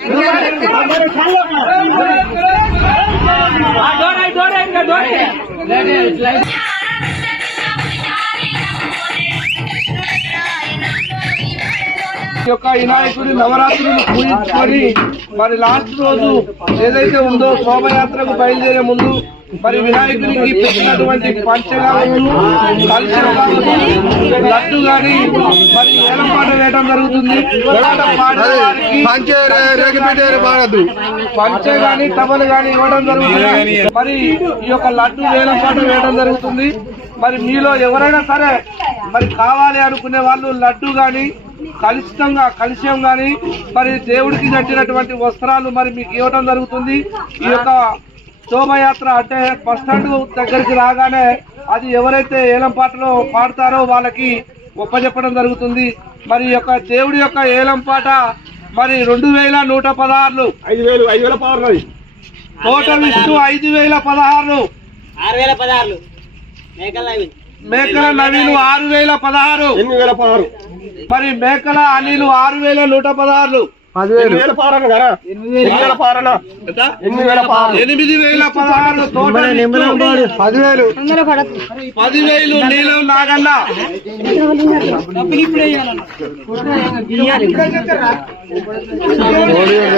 ఈ యొక్క వినాయకుడి నవరాత్రులు పూజించుకొని మరి లాస్ట్ రోజు ఏదైతే ఉందో శోభయాత్రకు బయలుదేరే ముందు మరి వినాయకుడికి పెట్టినటువంటి పంచగా లడ్డు గాని మరి వేయడం జరుగుతుంది. బాగదు. పంచ గాని టబలు గాని ఇవ్వడం జరుగుతుంది. మరి ఈ యొక్క లడ్డు వేలం పాట వేయడం జరుగుతుంది. మరి మీలో ఎవరైనా సరే మరి కావాలి అనుకునే వాళ్ళు లడ్డు గాని కలుషితంగా కలుష్యం గాని మరి దేవుడికి కట్టినటువంటి వస్త్రాలు మరి మీకు ఇవ్వడం జరుగుతుంది. ఈ యొక్క శోభయాత్ర అంటే బస్ స్టాండ్ దగ్గరికి రాగానే అది ఎవరైతే ఏలం పాటలో పాడతారో వాళ్ళకి ఒప్పజెప్పడం జరుగుతుంది. మరి యొక్క దేవుడి యొక్క ఏలం పాట మరి రెండు వేల నూట పదహారులు ఐదు వేలు ఐదు వేల పవర్ ఉన్నది టోటల్ ఇస్తూ ఐదు వేల పదహారు ఆరు వేల పదహారులు. మేకల నవీను. ఆరు వేల పదహారు. ఎనిమిది వేల మరి మేకల అనిలు ఆరు వేల నూట పదహారు ఎనిమిది వేల అన్న కదా? ఎనిమిది వేల. అన్న ఎనిమిది వేల పవర్ ఎనిమిది వేల పదహారు టోటల్ ఇస్తూ పదివేలు. పదివేలు నీలం నాగన్న.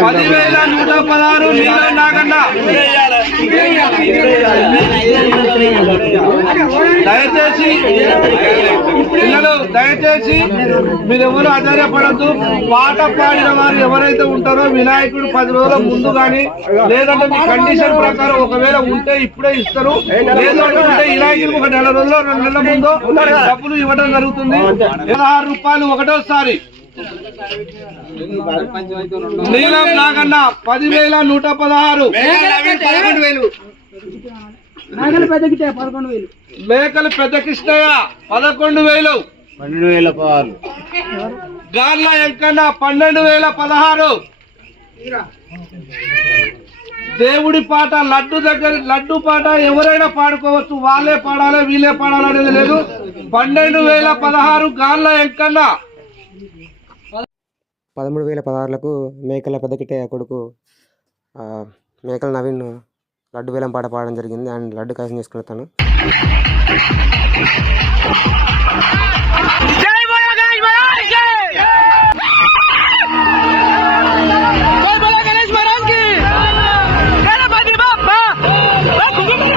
పదివేల నూట పదహారు నీలం నాగన్న. దయచేసి పిల్లలు దయచేసి మీరు ఎవరు ఆశ్చర్యపడద్దు. పాట పాడిన వారు ఎవరైతే ఉంటారో వినాయకుడు పది రోజుల ముందు కానీ లేదంటే మీ కండిషన్ ప్రకారం ఒకవేళ ఉంటే ఇప్పుడే ఇస్తారు. లేదంటే ఉంటే ఒక నెల రోజుల్లో రెండు నెలల ముందు డబ్బులు ఇవ్వడం జరుగుతుంది. పదహారు రూపాయలు ఒకటోసారి నీలం నాగన్న పదివేల నూట పదహారు. పదకొండు వేలు. మేకలు పెద్ద కృష్ణయ్య పదకొండు వేలు. పన్నెండు వేల పవర్ గార్ల ఎంకన్న పన్నెండు వేల పదహారు. దేవుడి పాట లడ్డు దగ్గర లడ్డు పాట ఎవరైనా పాడుకోవచ్చు. వాళ్ళే పాడాలి వీళ్ళే పాడాలి అనేది లేదు. పన్నెండు వేల పదహారు గార్ల ఎంకన్న. పదమూడు వేల పదహారులకు మేకల పెద్దకిట్టయ్య కొడుకు మేకల నవీన్ లడ్డు వేలం పాట పాడడం జరిగింది. అండ్ లడ్డు కైసం చేసుకున్నాను Thank you.